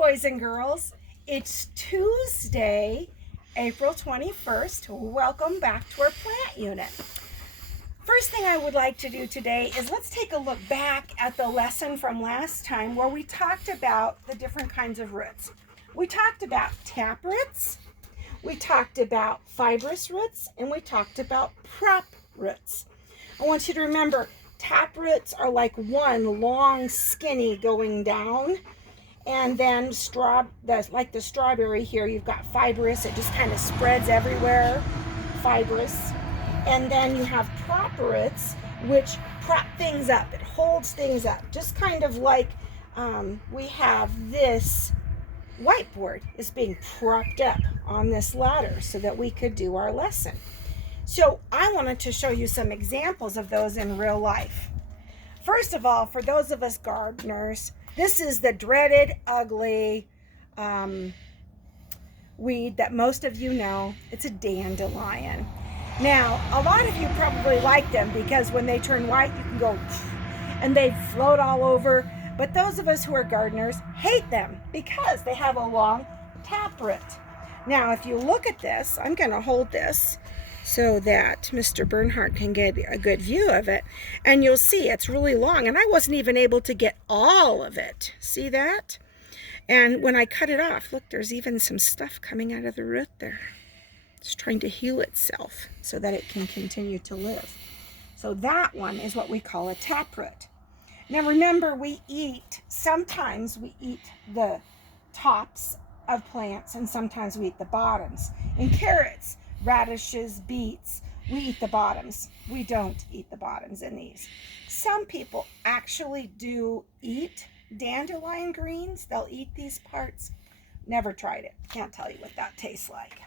boys and girls. It's Tuesday, April 21st. Welcome back to our plant unit. First thing I would like to do today is let's take a look back at the lesson from last time where we talked about the different kinds of roots. We talked about tap roots, we talked about fibrous roots, and we talked about prop roots. I want you to remember, tap roots are like one long skinny going down, and then like the strawberry here, you've got fibrous, it just kind of spreads everywhere, fibrous. And then you have prop roots, which prop things up, it holds things up, just kind of like we have this whiteboard is being propped up on this ladder so that we could do our lesson. So I wanted to show you some examples of those in real life. First of all, for those of us gardeners, this is the dreaded, ugly weed that most of you know. It's a dandelion. Now, a lot of you probably like them because when they turn white, you can go and they float all over. But those of us who are gardeners hate them because they have a long taproot. Now, if you look at this, I'm going to hold this so that Mr. Bernhardt can get a good view of it. And you'll see it's really long, and I wasn't even able to get all of it. See that? And when I cut it off, look, there's even some stuff coming out of the root there. It's trying to heal itself so that it can continue to live. So that one is what we call a taproot. Now remember, sometimes we eat the tops of plants and sometimes we eat the bottoms. In carrots, radishes, beets, we eat the bottoms. We don't eat the bottoms in these. Some people actually do eat dandelion greens. They'll eat these parts. Never tried it. Can't tell you what that tastes like.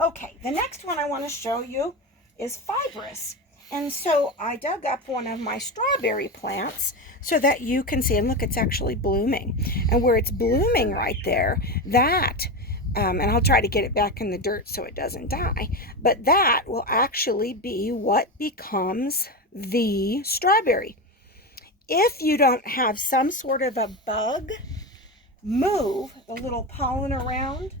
Okay, the next one I want to show you is fibrous. And so I dug up one of my strawberry plants so that you can see, and look, it's actually blooming. And where it's blooming right there, that, and I'll try to get it back in the dirt so it doesn't die, but that will actually be what becomes the strawberry. If you don't have some sort of a bug move the little pollen around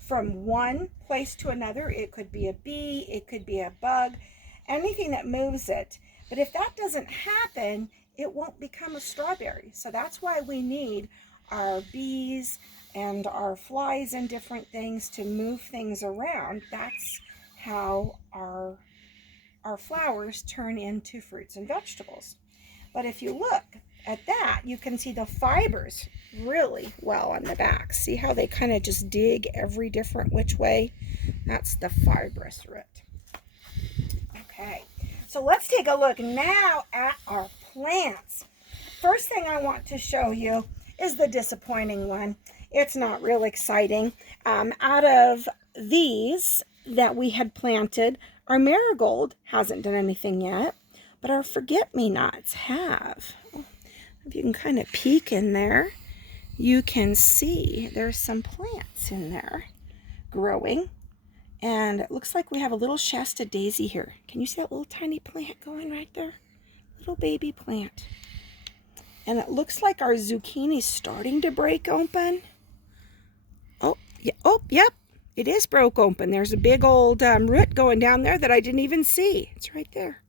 from one place to another, it could be a bee, it could be a bug, anything that moves it. But if that doesn't happen, it won't become a strawberry. So that's why we need our bees and our flies and different things to move things around. That's how our flowers turn into fruits and vegetables. But if you look at that, you can see the fibers really well on the back. See how they kind of just dig every different which way? That's the fibrous root. Okay, so let's take a look now at our plants. First thing I want to show you is the disappointing one. It's not real exciting. Out of these that we had planted, our marigold hasn't done anything yet, but our forget-me-nots have. If you can kind of peek in there, you can see there's some plants in there growing. And it looks like we have a little Shasta daisy here. Can you see that little tiny plant going right there? Little baby plant. And it looks like our zucchini's starting to break open. Oh, yeah, oh, yep, it is broke open. There's a big old root going down there that I didn't even see. It's right there.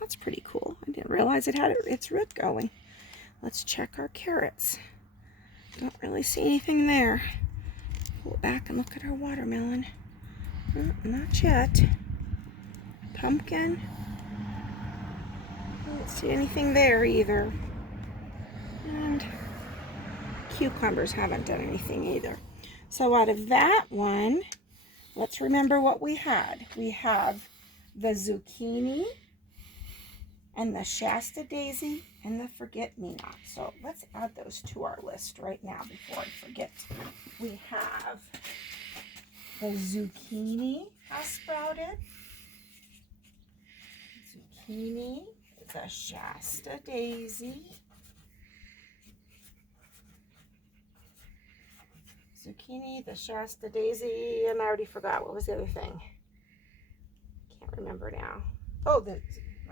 That's pretty cool. I didn't realize it had its root going. Let's check our carrots. Don't really see anything there. Pull it back and look at our watermelon. Not yet. Pumpkin. Don't see anything there either. And cucumbers haven't done anything either. So out of that one, let's remember what we had. We have the zucchini and the Shasta daisy and the forget-me-not. So let's add those to our list right now before I forget. We have the zucchini has sprouted. Zucchini, the Shasta daisy. Zucchini, the Shasta daisy, and I already forgot. What was the other thing? Can't remember now. Oh,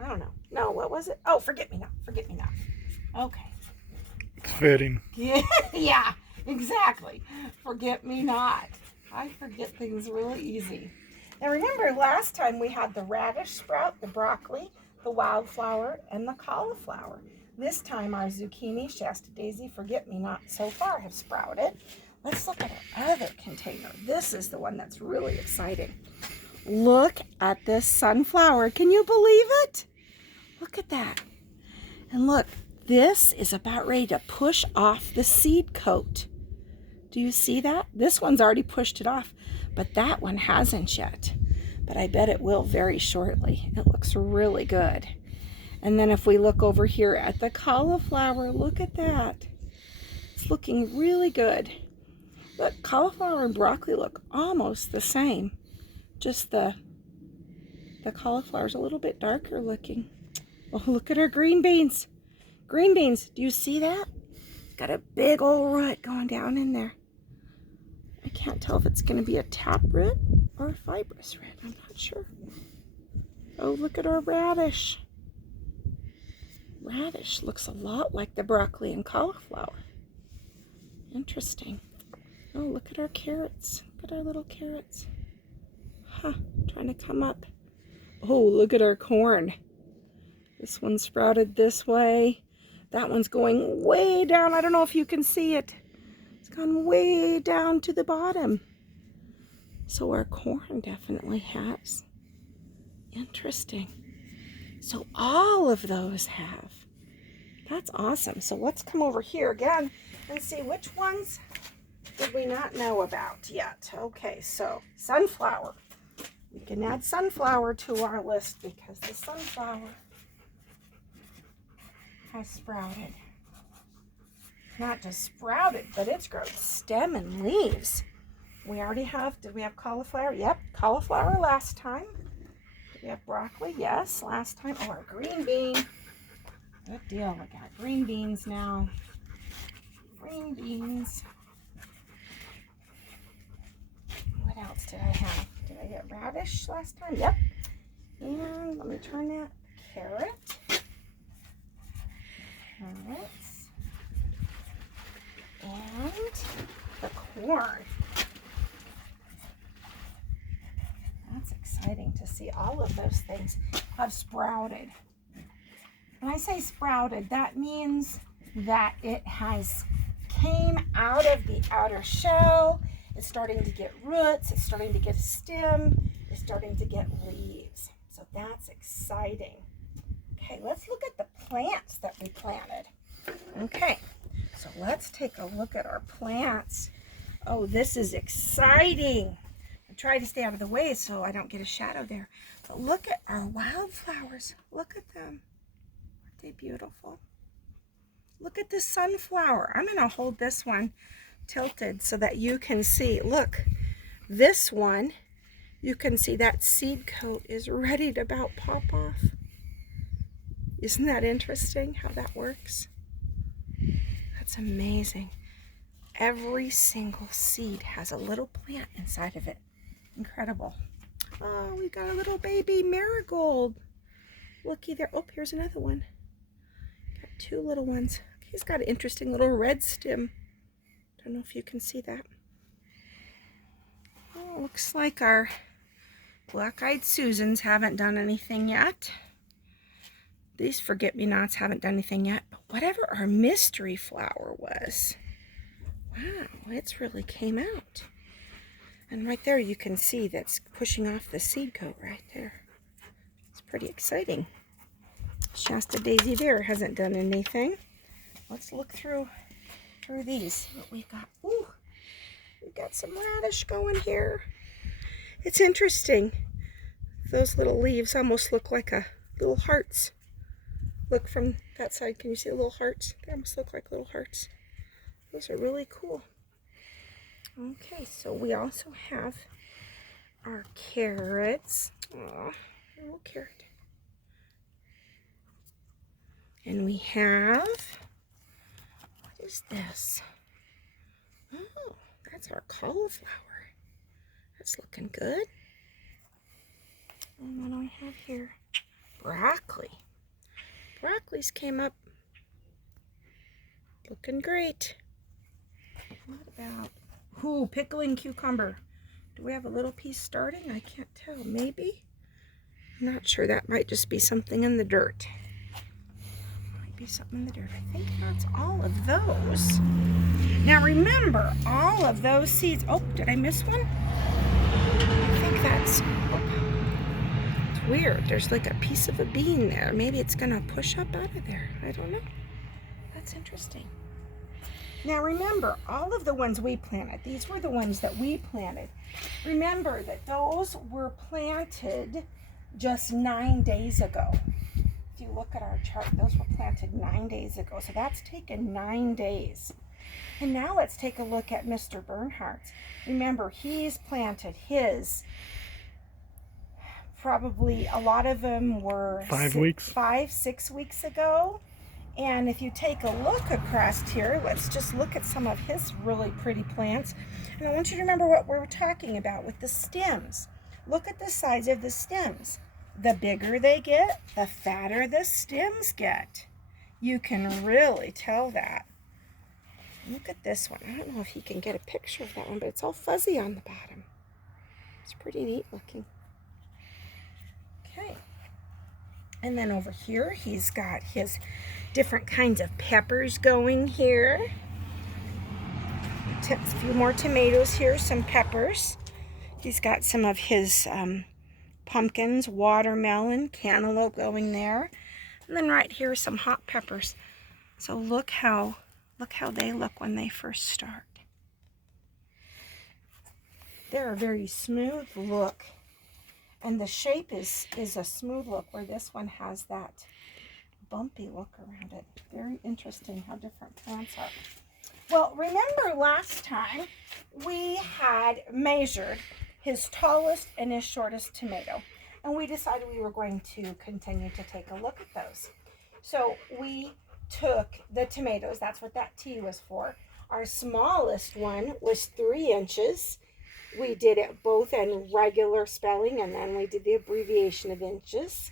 I don't know. No, what was it? Oh, forget-me-not. Forget-me-not. Okay. It's fitting. Yeah. Exactly. Forget me not. I forget things really easy. Now remember last time we had the radish sprout, the broccoli, the wildflower, and the cauliflower. This time our zucchini, Shasta daisy, forget me not so far have sprouted. Let's look at our other container. This is the one that's really exciting. Look at this sunflower. Can you believe it? Look at that. And look, this is about ready to push off the seed coat. Do you see that? This one's already pushed it off, but that one hasn't yet. But I bet it will very shortly. It looks really good. And then if we look over here at the cauliflower, look at that. It's looking really good. Look, cauliflower and broccoli look almost the same. Just the cauliflower's a little bit darker looking. Oh, look at our green beans. Green beans, do you see that? It's got a big old root going down in there. I can't tell if it's going to be a tap root or a fibrous root. I'm not sure. Oh, look at our radish. Radish looks a lot like the broccoli and cauliflower. Interesting. Oh, look at our carrots. Look at our little carrots. Huh, trying to come up. Oh, look at our corn. This one sprouted this way. That one's going way down. I don't know if you can see it. It's gone way down to the bottom. So our corn definitely has. Interesting. So all of those have. That's awesome. So let's come over here again and see which ones did we not know about yet. Okay, so sunflower. We can add sunflower to our list because the sunflower has sprouted. Not just sprouted, but it's grown stem and leaves. We already have, did we have cauliflower? Yep, cauliflower last time. Did we have broccoli? Yes, last time. Oh, our green bean. Good deal, we got green beans now. Green beans. What else did I have? Did I get radish last time? Yep. And let me turn that. Carrot. Carrots. And the corn. That's exciting to see all of those things have sprouted. When I say sprouted, that means that it has came out of the outer shell. It's starting to get roots. It's starting to get a stem. It's starting to get leaves. So that's exciting. Okay, let's look at the plants that we planted. Okay, so let's take a look at our plants. Oh, this is exciting. I try to stay out of the way so I don't get a shadow there. But look at our wildflowers. Look at them. Aren't they beautiful? Look at the sunflower. I'm going to hold this one tilted so that you can see. Look, this one, you can see that seed coat is ready to about pop off. Isn't that interesting how that works? That's amazing. Every single seed has a little plant inside of it. Incredible. Oh, we got a little baby marigold. Looky there. Oh, here's another one. Got two little ones. He's got an interesting little red stem. Don't know if you can see that. Oh, looks like our black-eyed Susans haven't done anything yet. These forget-me-nots haven't done anything yet. But whatever our mystery flower was, wow, it's really came out. And right there you can see that's pushing off the seed coat right there. It's pretty exciting. Shasta daisy there hasn't done anything. Let's look through these. What we've got. Ooh, we've got some radish going here. It's interesting. Those little leaves almost look like little hearts. Look from that side. Can you see the little hearts? They almost look like little hearts. Those are really cool. Okay, so we also have our carrots. Aw, a little carrot. And we have, what is this? Oh, that's our cauliflower. That's looking good. And what do I have here? Broccoli. Broccoli's came up looking great. about, ooh, pickling cucumber. Do we have a little piece starting? I can't tell. Maybe? I'm not sure. That might just be something in the dirt. Might be something in the dirt. I think that's all of those. Now remember, all of those seeds. Oh, did I miss one? I think that's... It's weird. There's like a piece of a bean there. Maybe it's going to push up out of there. I don't know. That's interesting. Now remember, all of the ones we planted, these were the ones that we planted. Remember that those were planted just 9 days ago. If you look at our chart, those were planted 9 days ago. So that's taken 9 days. And now let's take a look at Mr. Bernhardt's. Remember, he's planted his, probably a lot of them were 5-6 weeks ago. And if you take a look across here, let's just look at some of his really pretty plants. And I want you to remember what we were talking about with the stems. Look at the size of the stems. The bigger they get, the fatter the stems get. You can really tell that. Look at this one. I don't know if you can get a picture of that one, but it's all fuzzy on the bottom. It's pretty neat looking. Okay. And then over here, he's got his different kinds of peppers going here. A few more tomatoes here, some peppers. He's got some of his pumpkins, watermelon, cantaloupe going there. And then right here, some hot peppers. So look how they look when they first start. They're a very smooth look. And the shape is a smooth look, where this one has that bumpy look around it. Very interesting how different plants are. Well, remember last time we had measured his tallest and his shortest tomato, and we decided we were going to continue to take a look at those. So we took the tomatoes, that's what that T was for. Our smallest one was 3 inches. We did it both in regular spelling, and then we did the abbreviation of inches.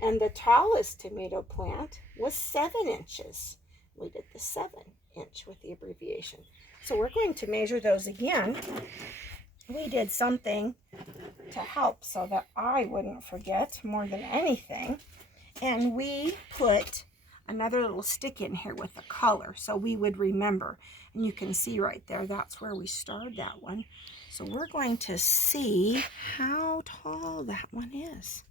And the tallest tomato plant was 7 inches. We did the 7-inch with the abbreviation. So we're going to measure those again. We did something to help so that I wouldn't forget more than anything. And we put another little stick in here with a color so we would remember. And you can see right there, that's where we started that one. So we're going to see how tall that one is.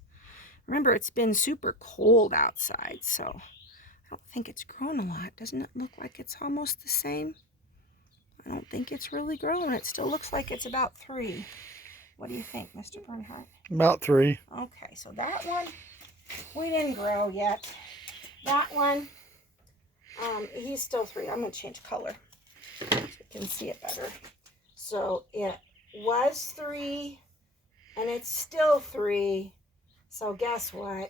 Remember, it's been super cold outside, so I don't think it's grown a lot. Doesn't it look like it's almost the same? I don't think it's really grown. It still looks like it's about 3. What do you think, Mr. Bernhardt? About 3. Okay, so that one, we didn't grow yet. That one, he's still 3. I'm going to change color so you can see it better. So it was 3, and it's still 3. So guess what?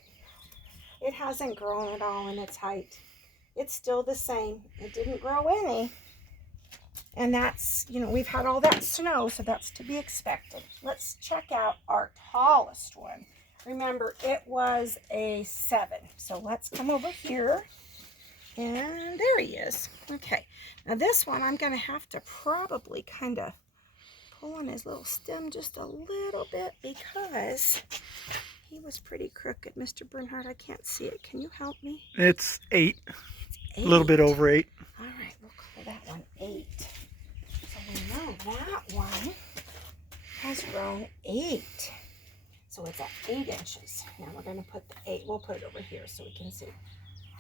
It hasn't grown at all in its height. It's still the same. It didn't grow any. And that's, you know, we've had all that snow, so that's to be expected. Let's check out our tallest one. Remember, it was a 7. So let's come over here. And there he is. Okay. Now this one, I'm going to have to probably kind of pull on his little stem just a little bit because he was pretty crooked. Mr. Bernhardt, I can't see it. Can you help me? It's 8. It's 8. A little bit over 8. All right, we'll call that one 8. So we know that one has grown 8. So it's at 8 inches. Now we're going to put the 8. We'll put it over here so we can see.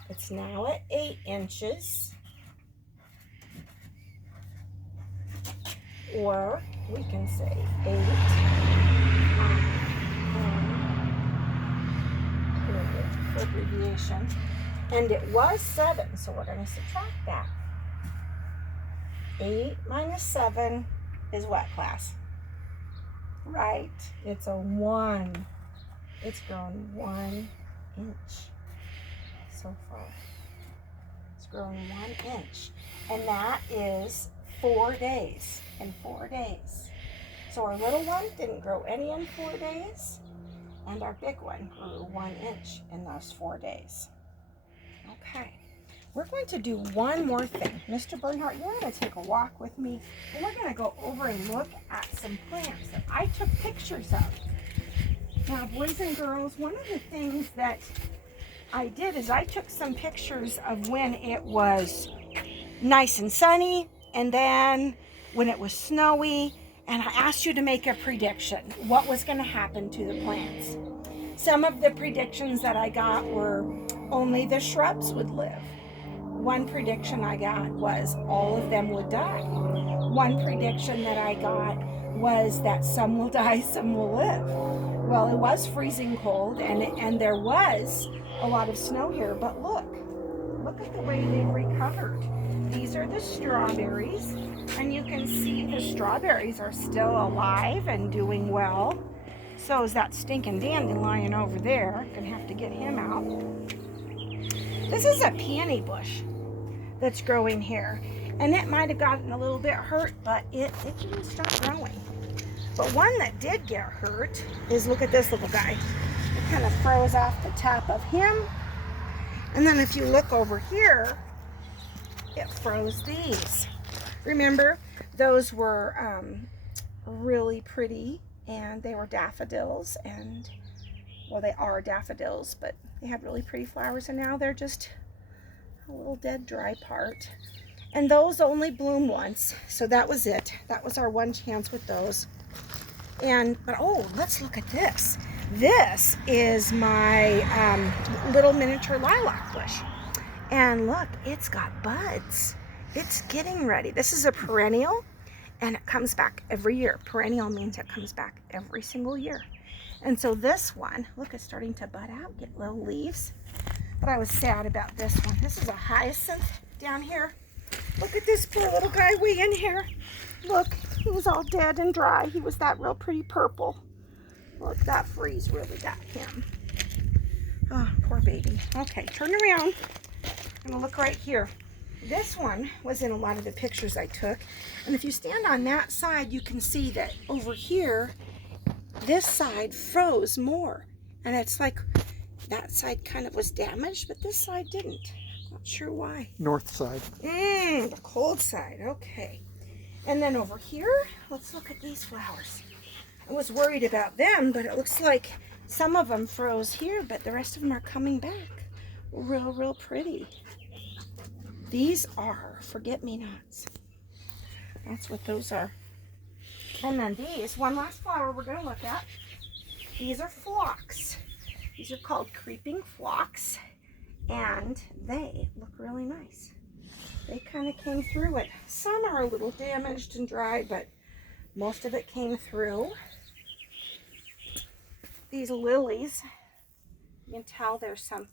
It's now at 8 inches. Or we can say 8. For abbreviation. And it was 7, so we're going to subtract that. 8 minus 7 is what, class? Right, it's a 1. It's grown 1 inch so far. It's grown 1 inch. And that is 4 days. In 4 days. So our little one didn't grow any in 4 days. And our big one grew 1 inch in those 4 days. Okay. we're going to do one more thing. Mr. Bernhardt, you're going to take a walk with me, and we're going to go over and look at some plants that I took pictures of. Now, boys and girls, one of the things that I did is I took some pictures of when it was nice and sunny, and then when it was snowy, and I asked you to make a prediction. What was going to happen to the plants? Some of the predictions that I got were only the shrubs would live. One prediction I got was all of them would die. One prediction that I got was that some will die, some will live. Well, it was freezing cold, and there was a lot of snow here, but look at the way they've recovered. These are the strawberries, and you can see the strawberries are still alive and doing well. So is that stinking dandelion over there. Gonna have to get him out. This is a peony bush that's growing here, and it might have gotten a little bit hurt, but it didn't stop growing. But one that did get hurt is, look at this little guy. It kind of froze off the top of him. And then if you look over here, it froze these. Remember, those were really pretty, and they were daffodils, and, well, they are daffodils, but they had really pretty flowers, and now they're just a little dead, dry part. And those only bloom once, so that was it. That was our one chance with those. But oh, let's look at this. This is my little miniature lilac bush. And look, it's got buds. It's getting ready. This is a perennial, and it comes back every year. Perennial means it comes back every single year. And so this one, look, it's starting to bud out, get little leaves. But I was sad about this one. This is a hyacinth down here. Look at this poor little guy way in here. Look, he was all dead and dry. He was that real pretty purple. Look, that freeze really got him. Oh, poor baby. Okay, turn around. I'm gonna look right here. This one was in a lot of the pictures I took. And if you stand on that side, you can see that over here, this side froze more. And it's like that side kind of was damaged, but this side didn't. Not sure why. North side. The cold side, okay. And then over here, let's look at these flowers. I was worried about them, but it looks like some of them froze here, but the rest of them are coming back. Real pretty. These are forget-me-nots. That's what those are. And then these, one last flower we're going to look at. These are phlox. These are called creeping phlox, and they look really nice. They kind of came through it. Some are a little damaged and dry, but most of it came through. These lilies, you can tell there's some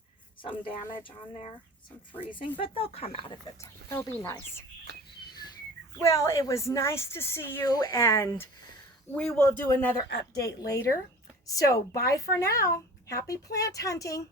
damage on there, some freezing, but they'll come out of it. They'll be nice. Well, it was nice to see you, and we will do another update later. So bye for now. Happy plant hunting.